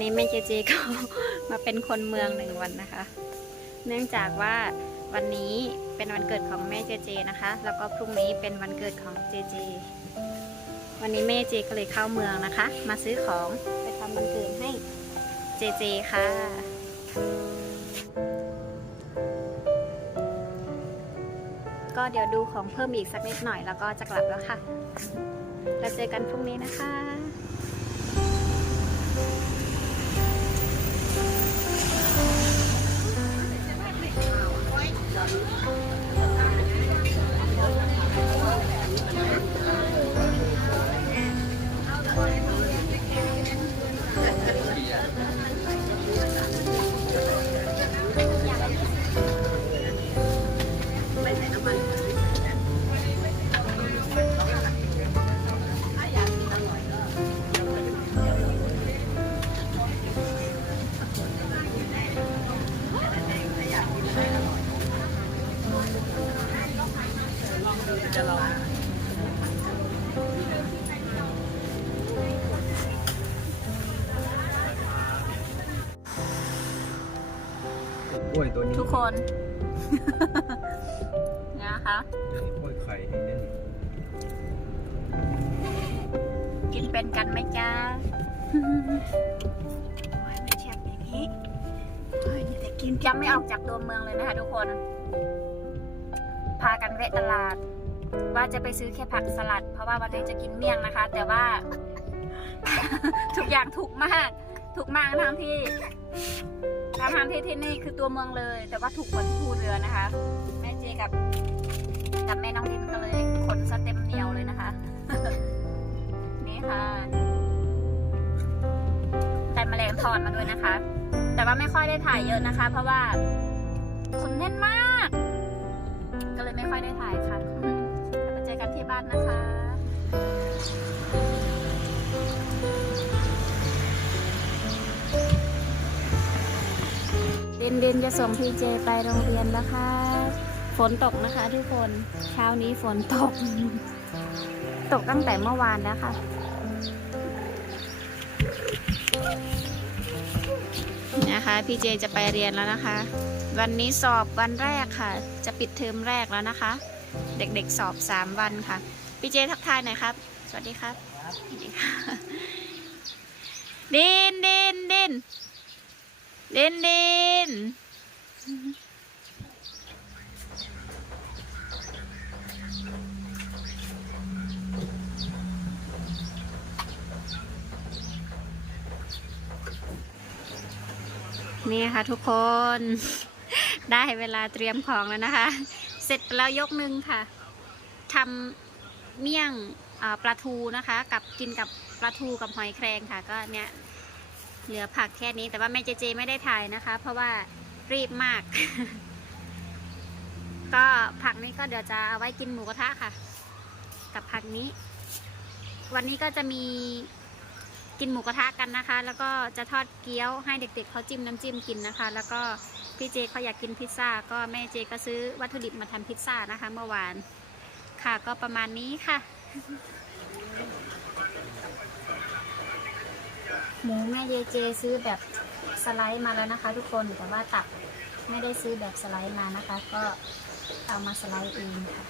นนี้แม่เจเจก็มาเป็นคนเมืองหนึ่งวันนะคะ เนื่องจากว่าวันนี้เป็นวันเกิดของแม่เจเจนะคะ แล้วก็พรุ่งนี้เป็นวันเกิดของเจเจ วันนี้แม่เจก็เลยเข้าเมืองนะคะ มาซื้อของไปทำวันเกิดให้เจเจค่ะก็เดี๋ยวดูของเพิ่มอีกสักนิดหน่อยแล้วก็จะกลับแล้วค่ะ แล้วเจอกันพรุ่งนี้นะคะ คน นะคะกล้วยไข่ให้แน่นกินเป็นกันไหมจ้าไม่แชบอย่างนี้เฮ้ยนี่แต่กินยังไม่ออกจากตัวเมืองเลยนะคะทุกคน พากันแวะตลาด ว่าจะไปซื้อแค่ผักสลัด เพราะว่าวันนี้จะกินเมี่ยงนะคะ แต่ว่า ทุกอย่างถูกมาก ถูกมากทั้งที่ ทั้งที่ที่นี่คือตัวเมืองเลย แต่ว่าถูกกว่าที่ภูเรือนะคะ แม่เจกับกับแม่น้องดินก็เลยขนซะเต็มเหนียวเลยนะคะ นี่ค่ะได้แมลงทอดมาด้วยนะคะ แต่ว่าไม่ค่อยได้ถ่ายเยอะนะคะ เพราะว่าคนแน่นมาก ก็เลยไม่ค่อยได้ถ่ายค่ะแล้วเจอกันที่บ้านนะคะ เดนเดนจะส่งพี่เจไปโรงเรียนแล้วค่ะ ฝนตกนะคะทุกคน เช้านี้ฝนตก ตกตั้งแต่เมื่อวานแล้วค่ะ นะคะพี่เจจะไปเรียนแล้วนะคะ วันนี้สอบวันแรกค่ะ จะปิดเทอมแรกแล้วนะคะ เด็กๆสอบ 3 วันค่ะ พี่เจทักทายหน่อยครับ สวัสดีครับ สวัสดีค่ะดินดินดิน เดินเดินนี่ค่ะทุกคน ได้เวลาเตรียมของแล้วนะคะ เสร็จไปแล้วยกหนึ่งค่ะทำเมี่ยงปลาทูนะคะ กับกินกับปลาทูกับหอยแครงค่ะ ก็เนี่ย เหลือผักแค่นี้แต่ว่าแม่เจเจไม่ได้ถ่ายนะคะ เพราะว่ารีบมาก ก็ผักนี้ก็เดี๋ยวจะเอาไว้กินหมูกระทะค่ะ กับผักนี้ วันนี้ก็จะมีกินหมูกระทะกันนะคะ แล้วก็จะทอดเกี๊ยวให้เด็ก ๆเขาจิ้มน้ำจิ้มกินนะคะ แล้วก็พี่เจเขาอยากกินพิซซ่า ก็แม่เจก็ซื้อวัตถุดิบมาทำพิซซ่านะคะ เมื่อวาน ค่ะก็ประมาณนี้ค่ะ หมูแม่เยเจซื้อแบบสไลด์มาแล้วนะคะ ทุกคนแต่ว่าตับไม่ได้ซื้อแบบสไลด์มานะคะ ก็เอามาสไลด์เองค่ะ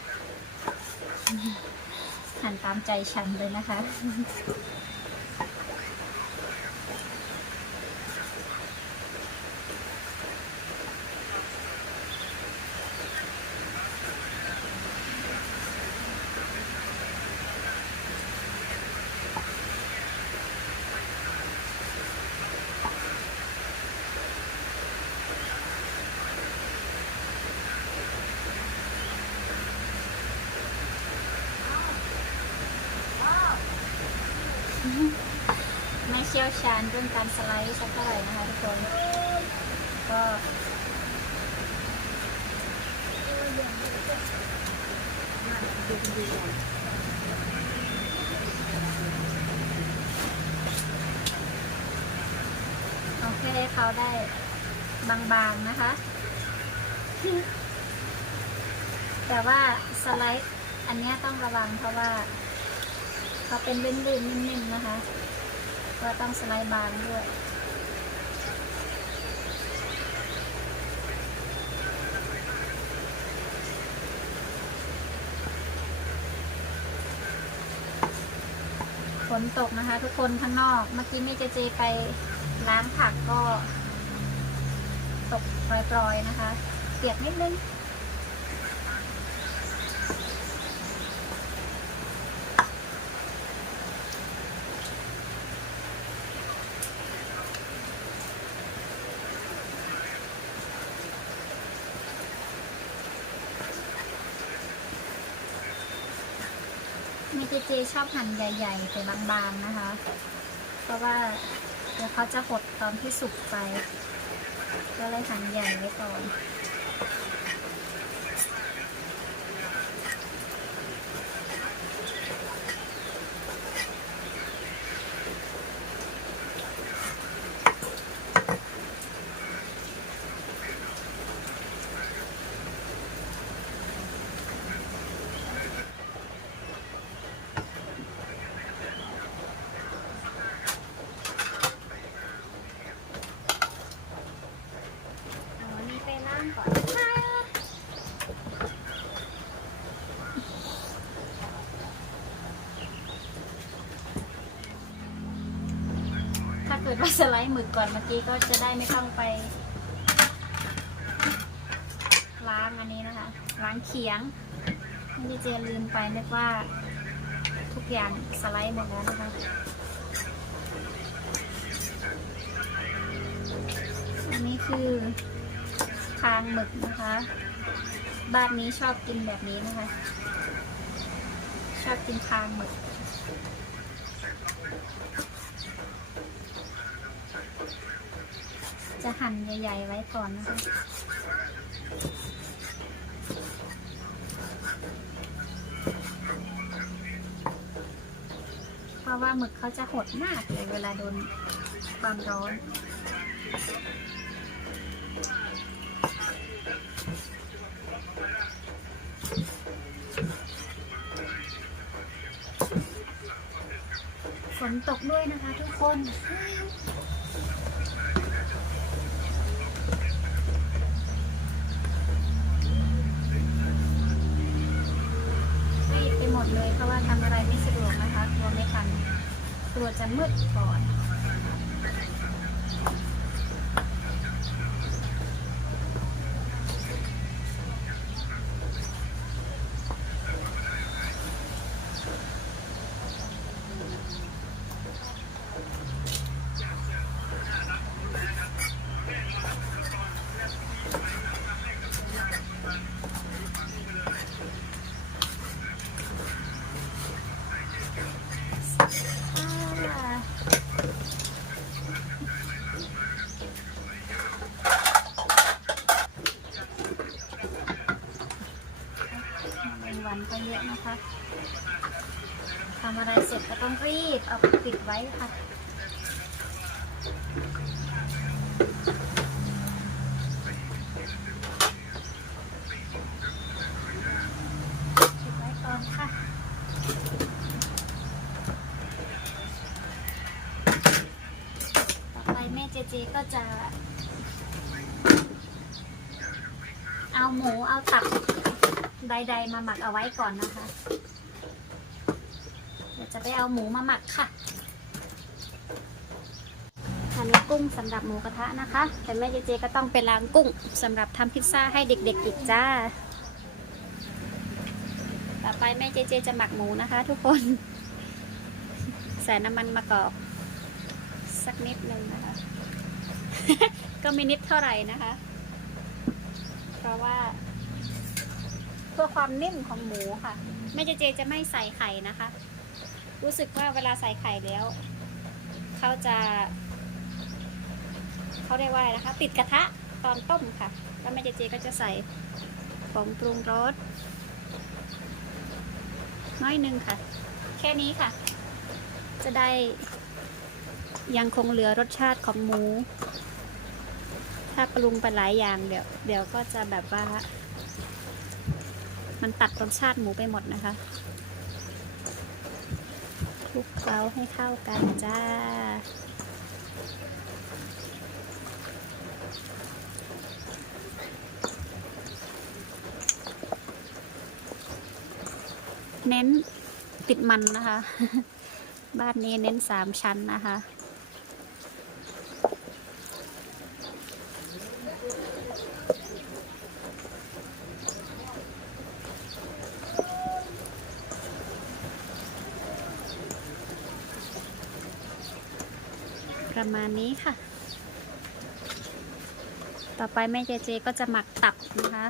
หั่นตามใจฉันเลยนะคะ ยวชาญเรื่องการสไลด์สักเท่าไหร่นะคะทุกคน ก็เอาแค่ให้เขาได้บางๆนะคะ แต่ว่าสไลด์อันนี้ต้องระวังเพราะว่าเขาเป็นลื่นๆนิ่มๆนะคะ ก็ต้องสไลด์บานด้วยฝนตกนะคะ ทุกคนข้างนอก เมื่อกี้นี่เจเจไปล้างผักก็ ตกปลอยๆนะคะ เปียกนิดนึง จชอบหั่นใหญ่ๆแต่บางๆนะคะ เพราะว่าเดี๋ยวเขาจะหดตอนที่สุกไป ก็เลยหั่นใหญ่ไว้ก่อน เอาอันนี้ไปล่างก่อนถ้าเกิดว่าสไลด์ หมึกก่อนเมื่อกี้ก็จะได้ไม่ต้องไป ล้างอันนี้นะคะ ล้างเขียงนี่เจลืมไปนึกว่า ทุกอย่างสไลด์หมดแล้วนะคะอันนี้คือคางหมึกนะคะ บ้านนี้ชอบกินแบบนี้นะคะ ชอบกินคางหมึก จะหั่นใหญ่ๆไว้ก่อนนะคะเพราะว่าหมึกเขาจะหดมากเลยเวลาโดนความร้อนฝนตกด้วยนะคะทุกคน รีบไปหมดเลยเพราะว่า ทำอะไรไม่สะดวกนะคะกลัวไม่ทันกลัวจะมืดก่อน เป็นวัน ก็เยอะนะคะทำอะไรเสร็จก็ต้องรีบเอาปิดไว้ค่ะ ปิดไว้ก่อนค่ะ ต่อไปแม่เจเจก็จะ เอาหมูเอาตับ ใดๆมาหมักเอาไว้ก่อนนะคะ เดี๋ยวจะไปเอาหมูมาหมักค่ะอันนี้กุ้งสำหรับหมูกระทะนะคะ แต่แม่เจเจก็ต้องไปล้างกุ้งสำหรับทำพิซซ่าให้เด็กๆอีกจ้า ต่อไปแม่เจเจจะหมักหมูนะคะ ทุกคน ใส่น้ำมันมะกอกสักนิดนึงนะคะ ก็ไม่นิดเท่าไหร่นะคะ เพราะว่า พื่อความนิ่มของหมูค่ะ แม่เจเจจะไม่ใส่ไข่นะคะ รู้สึกว่าเวลาใส่ไข่แล้วเขาจะเขาเรียกว่าอะไรนะคะ ติดกระทะตอนต้มค่ะ แล้วแม่เจเจก็จะใส่ผงปรุงรสน้อยหนึงค่ะ แค่นี้ค่ะ จะได้ยังคงเหลือรสชาติของหมู ถ้าปรุงไปหลายอย่างเดี๋ยวเดี๋ยวก็จะแบบว่า มันตัดรสชาติหมูไปหมดนะคะคลุกเคล้าให้เข้ากันจ้า เน้นติดมันนะคะ บ้านนี้เน้นสามชั้นนะคะ ประมาณนี้ค่ะ ต่อไปแม่เจเจก็จะหมักตับนะคะ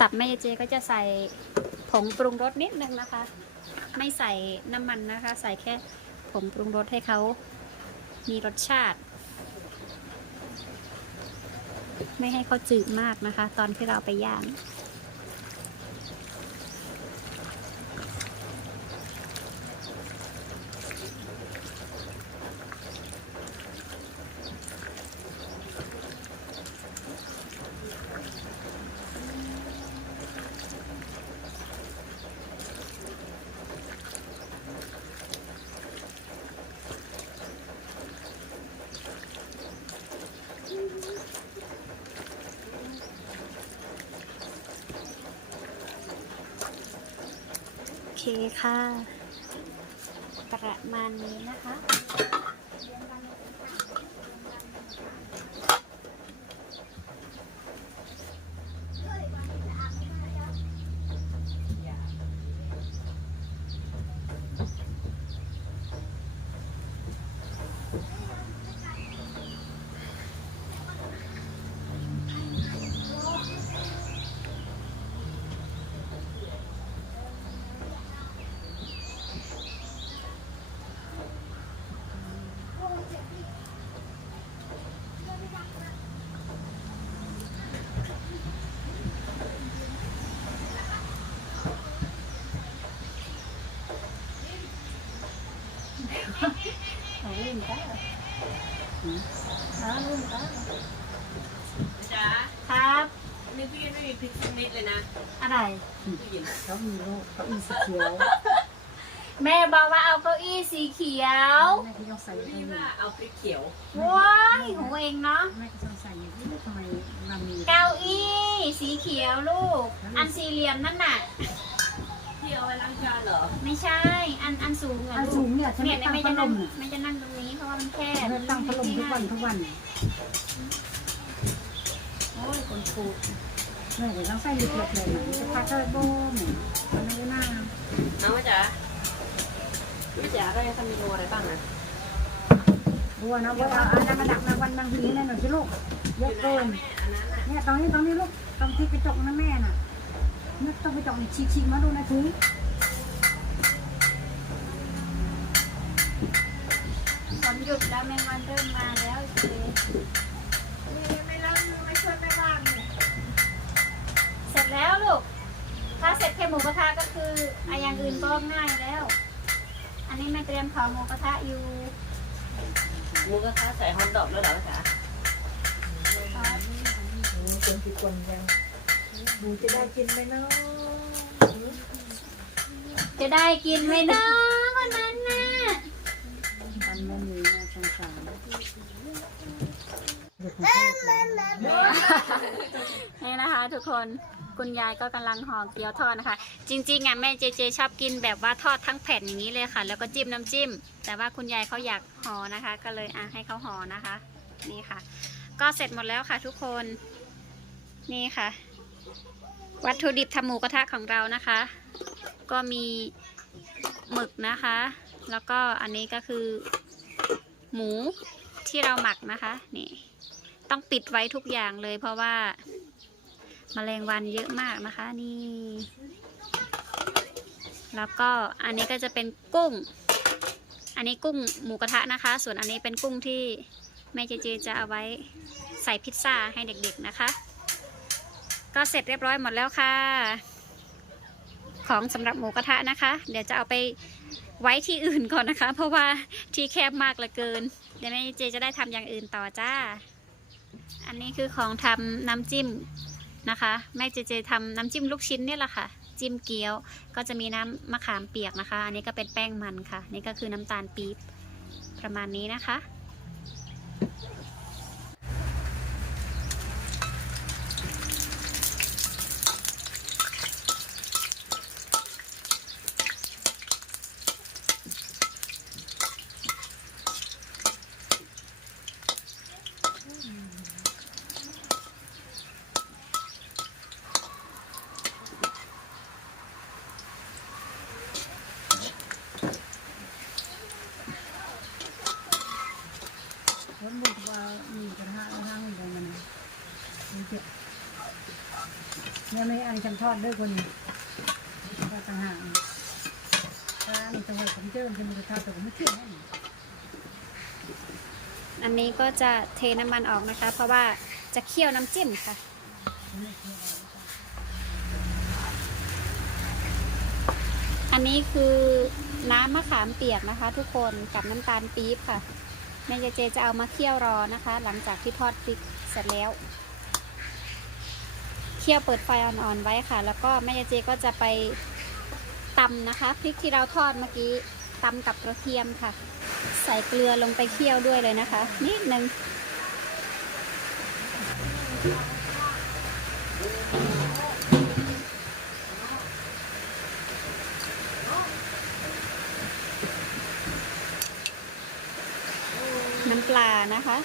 ตับแม่เจเจก็จะใส่ผงปรุงรสนิดนึงนะคะ ไม่ใส่น้ำมันนะคะ ใส่แค่ผงปรุงรสให้เขามีรสชาติ ไม่ให้เขาจืดมากนะคะ ตอนที่เราไปย่าง โอเคค่ะ ประมา ณนี้นะคะ ของลืมก็อ๋อลืมก็ จ๋า ครับ ในตู้เย็นไม่ มิดเลยนะอะไรตู้เย็นเขามีโรคเขามีสีเขียวแม่บอกว่าเอาเก้าอี้สีเขียว แม่ก็ต้องใส่ให้พี่ดูว่าเอาพริกเขียวว้ายหูเองเนาะ แม่ก็ต้องใส่อย่างนี้ทำไมมันมีเก้าอี้สีเขียวลูก อันสี่เหลี่ยมนั่นน่ะพี่เอาไว้ล้างจานเหรอไม่ใช่ อันอันสูงอะอันสูงเนี่ยฉันเนี่ไม่ตั้งไม่พัจะดลนั่งมเนี่ยไม่จะนั่งตรงนี้เพราะว่ามันแคบแม่ตั้งพัดลมทุกวันทุกวันโอ้ยคนถูก ปูดแม่ก็ต้องใส่ล็กๆเลยนะจะพักก็โบ้เหมือนมันไม่น่าเอาไหมจ๋าแม่จ๋าได้ทำเมนูอะไรบ้างนะบัวนะบัวเอาอันนั้นมาดักมาวันบางทีนี่หน่อยสิลูกเยอะเกินเนี่ยตรงนี้ตรงนี้ลูกตรงที่กระจกนะแม่น่ะเนี่ยต้องกระจกนี่ชี้ๆมาดูนะทีฝนหยุดแล้วแมงวันเริ่มมาแล้วเจแล้วลูก ถ้าเสร็จแค่หมูกระทะก็คือไอะอย่างอื่นก็ง่ายแล้ว อันนี้แม่เตรียมของหมูกระทะอยู่หมูกระทะใส่ฮอทดอกแล้วเหรอจ๋าคนกี่คนยังบูจะได้กินไหมเนาะจะได้กินไหมเนาะวันนั้นน่ะมันไม่มีนะสงสารเด็กของเทพนี่นะคะทุกคน คุณยายก็กำลังห่อเกี๊ยวทอดนะคะ จริงๆอะแม่เจเจชอบกินแบบว่าทอดทั้งแผ่นอย่างนี้เลยค่ะ แล้วก็จิ้มน้ำจิ้ม แต่ว่าคุณยายเขาอยากห่อนะคะ ก็เลยอะให้เขาห่อนะคะ นี่ค่ะ ก็เสร็จหมดแล้วค่ะทุกคนนี่ค่ะ วัตถุดิบทำหมูกระทะของเรานะคะ ก็มีหมึกนะคะ แล้วก็อันนี้ก็คือ หมูที่เราหมักนะคะนี่ต้องปิดไว้ทุกอย่างเลยเพราะว่า แมลงวันเยอะมากนะคะ นี่ แล้วก็อันนี้ก็จะเป็นกุ้ง อันนี้กุ้งหมูกระทะนะคะ ส่วนอันนี้เป็นกุ้งที่แม่เจเจจะเอาไว้ใส่พิซซ่าให้เด็กๆนะคะ ก็เสร็จเรียบร้อยหมดแล้วค่ะ ของสำหรับหมูกระทะนะคะ เดี๋ยวจะเอาไปไว้ที่อื่นก่อนนะคะ เพราะว่าที่แคบมากเหลือเกิน เดี๋ยวแม่เจจะได้ทำอย่างอื่นต่อจ้า อันนี้คือของทำน้ำจิ้ม นะคะแม่เจเจทำน้ำจิ้มลูกชิ้นเนี่ยแหละค่ะ จิ้มเกี๊ยวก็จะมีน้ำมะขามเปียกนะคะ อันนี้ก็เป็นแป้งมันค่ะ นี่ก็คือน้ำตาลปี๊บประมาณนี้นะคะ เนี่ยไม่อันจำ ทอดด้วยคนนี้ก็ต่างหากถ้านี่ต้องไว้ผมเจอมันจะมีทอดแต่ผมไม่เชื่อแน่นอันนี้ก็จะเทน้ำมันออกนะคะ เพราะว่าจะเคี่ยวน้ำจิ้มค่ะอันนี้คือน้ำมะขามเปียกนะคะ ทุกคนกับน้ำตาลปี๊บค่ะแม่เจเจจะเอามาเคี่ยวรอนะคะ หลังจากที่ทอดพริกเสร็จแล้ว คี่ยวเปิดไฟอ่อนๆไว้ค่ะ แล้วก็แม่เจเจก็จะไปตำนะคะพริกที่เราทอดเมื่อกี้ตำกับกระเทียมค่ะ ใส่เกลือลงไปเคี่ยวด้วยเลยนะคะ นิดนึงน้ำปลานะคะ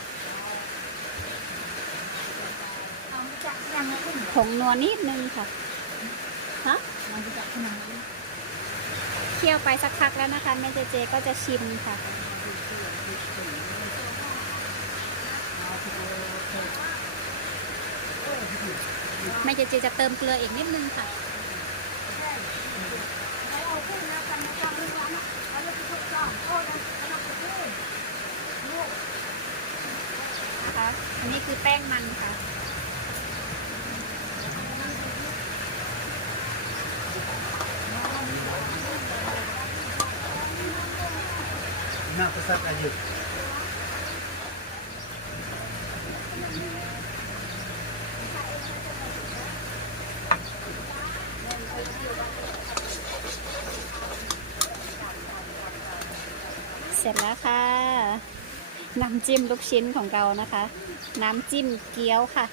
ผงนัวนิดนึงค่ะฮะมันจะจับขนาดนี้เคี่ยวไปสักพักแล้วนะคะแม่เจเจก็จะชิมค่ะแม่เจเจจะเติมเกลืออีกนิดนึงค่ะนะคะอันนี้คือแป้งมันค่ะ Nak pesan aja. เสร็จแล้วค่ะ น้ำจิ้มลูกชิ้นของเรานะคะ น้ำจิ้มเกี๊ยวค่ะ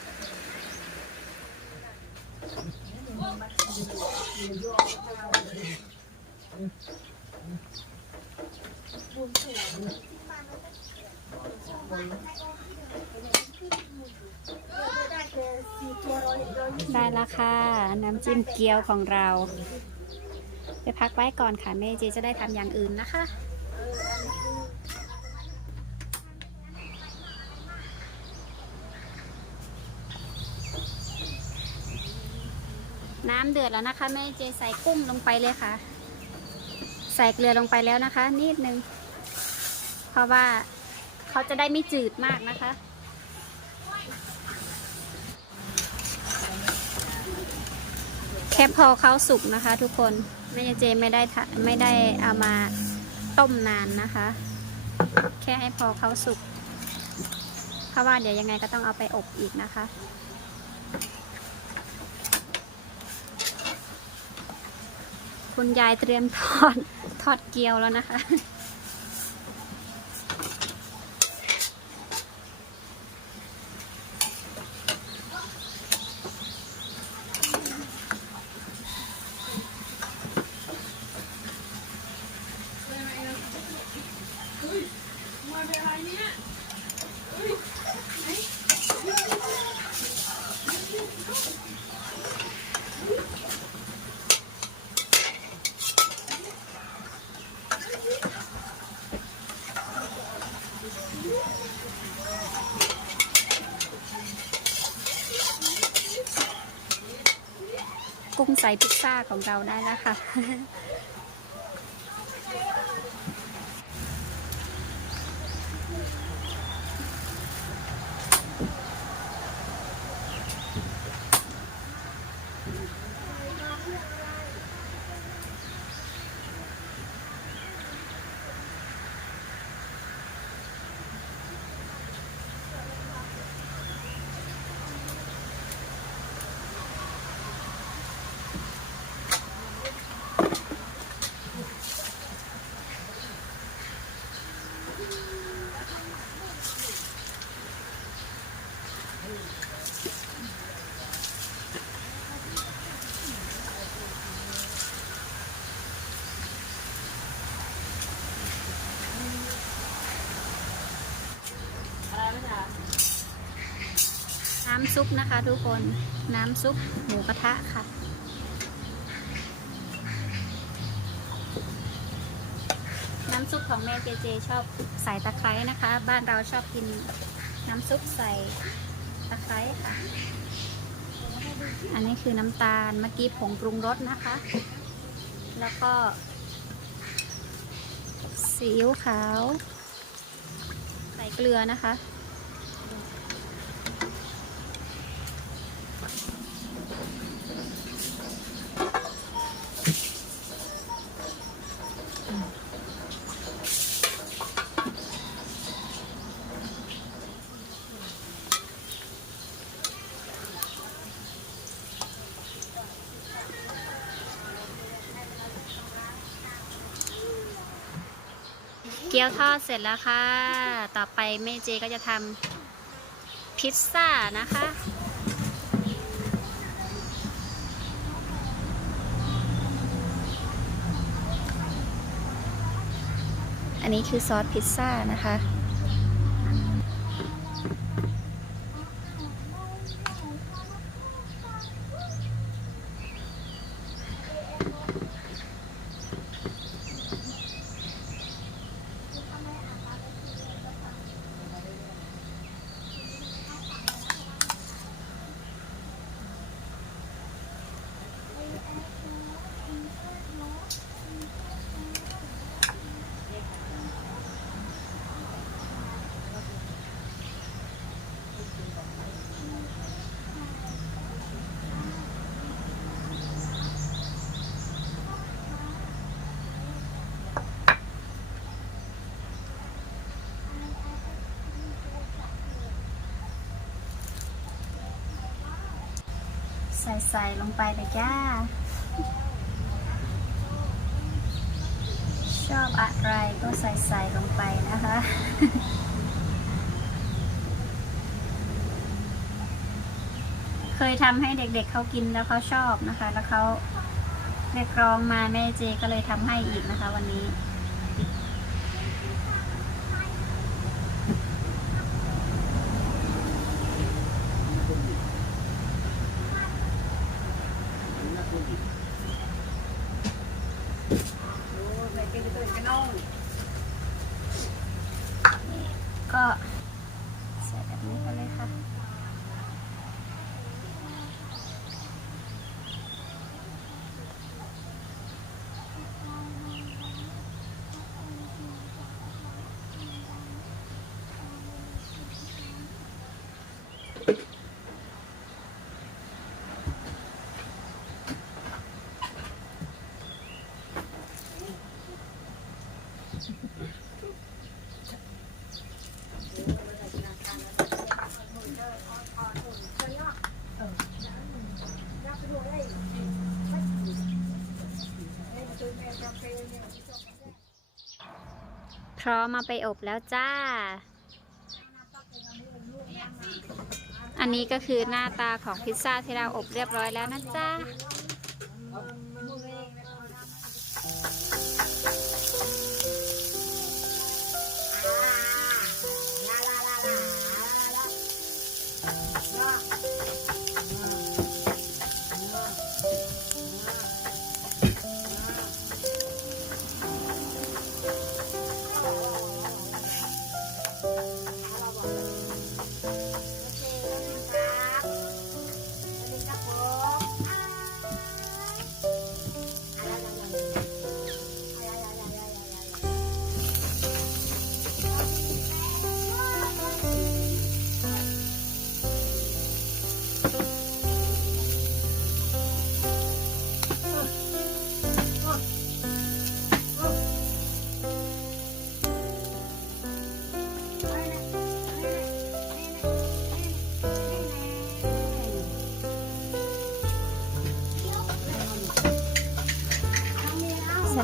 ได้แล้วค่ะ น้ำจิ้มเกี๊ยวของเรา ไปพักไว้ก่อนค่ะแม่เจจะได้ทำอย่างอื่นนะคะน้ำเดือดแล้วนะคะแม่เจใส่กุ้งลงไปเลยค่ะ ใส่เกลือลงไปแล้วนะคะ นิดนึง เพราะว่าเขาจะได้ไม่จืดมากนะคะ ค่พอเขาสุกนะคะ ทุกคนแม่เจไม่ได้ไม่ได้เอามาต้มนานนะคะ แค่ให้พอเขาสุกเพราะว่าเดี๋ยวยังไงก็ต้องเอาไปอบอีกนะคะคุณยายเตรียมทอดทอดเกี๊ยวแล้วนะคะ ของเราได้แล้วค่ะำซุปนะคะ ทุกคน น้ำซุปหมูกระทะค่ะ น้ำซุปของแม่เจเจชอบใส่ตะไคร้นะคะ บ้านเราชอบกินน้ำซุปใส่ตะไคร้ค่ะ อันนี้คือน้ำตาลเมื่อกี้ผงปรุงรสนะคะ แล้วก็ซีอิ๊วขาว ใส่เกลือนะคะ กี๊ยวทอดเสร็จแล้วค่ะ ต่อไปแม่เจก็จะทำพิซซ่านะคะ อันนี้คือซอสพิซซ่านะคะ ใส่ใส่ลงไปเลยจ้า ชอบอะไรก็ใส่ใส่ลงไปนะคะ เคยทำให้เด็กๆเขากินแล้วเขาชอบนะคะ แล้วเขาเรียกร้องมาแม่เจก็เลยทำให้อีกนะคะวันนี้ ก็ใส่แบบนี้ไปเลยค่ะ พร้อมมาไปอบแล้วจ้า อันนี้ก็คือหน้าตาของพิซซ่าที่เราอบเรียบร้อยแล้วนะจ๊ะ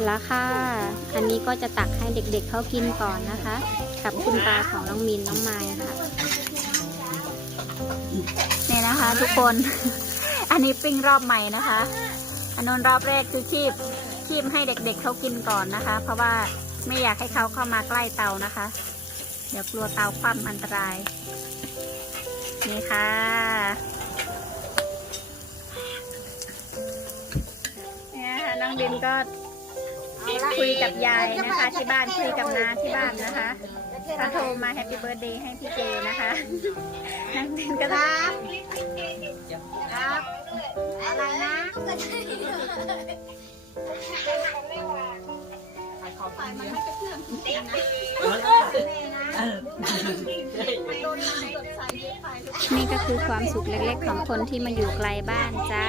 แล้วค่ะ อันนี้ก็จะตักให้เด็กๆเขากินก่อนนะคะ กับคุณตาของน้องมินน้องไม้ค่ะเนี่ยนะคะทุกคน อันนี้ปิ้งรอบใหม่นะคะ อันนนรอบแรกคือคีบคีบให้เด็กๆเขากินก่อนนะคะ เพราะว่าไม่อยากให้เขาเข้ามาใกล้เตานะคะ เดี๋ยวกลัวเตาคว่ำอันตราย นี่ค่ะเนี่ยค่ะน้องดินก็ คุยกับยายนะคะที่บ้านคุยกับน้าที่บ้านนะคะเขาโทรมาแฮปปี้เบิร์ดเดย์ให้พี่เจนะคะน้องดินก็ครับไฟมันไม่กระเพื่อมจริงๆนะโดนน้ำกดใส่เยอะไปลูกนี่ก็คือความสุขเล็กๆ ของคนที่มาอยู่ไกลบ้านจ้า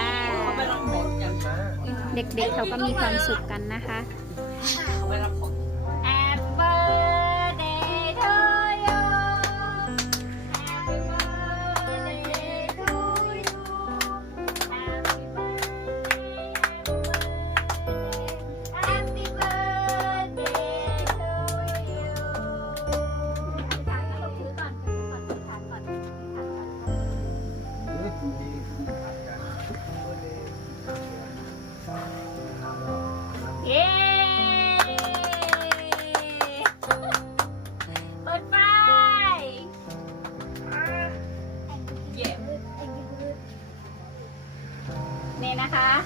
เด็กๆเขาก็มีความสุขกันนะคะ นี่นะคะ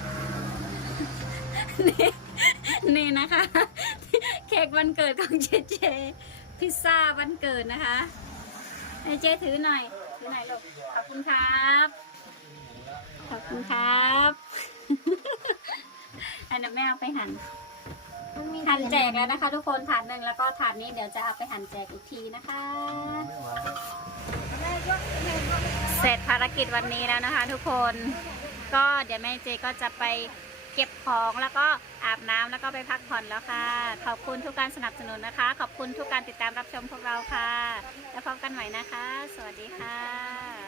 นี่นี่นะคะ เค้กวันเกิดของเจเจ พิซซ่าวันเกิดนะคะให้เจถือหน่อยถือหน่อยลูกขอบคุณครับ ขอบคุณครับอันนั้นแม่เอาไปหั่นหั่นแจกแล้วนะคะ ทุกคนถาดหนึ่งแล้วก็ถาดนี้เดี๋ยวจะเอาไปหั่นแจกอีกทีนะคะ เสร็จภารกิจวันนี้แล้วนะคะ ทุกคน ก็เดี๋ยวแม่เจก็จะไปเก็บของแล้วก็อาบน้ำแล้วก็ไปพักผ่อนแล้วค่ะ ขอบคุณทุกการสนับสนุนนะคะ ขอบคุณทุกการติดตามรับชมพวกเราค่ะ แล้วพบกันใหม่นะคะ สวัสดีค่ะ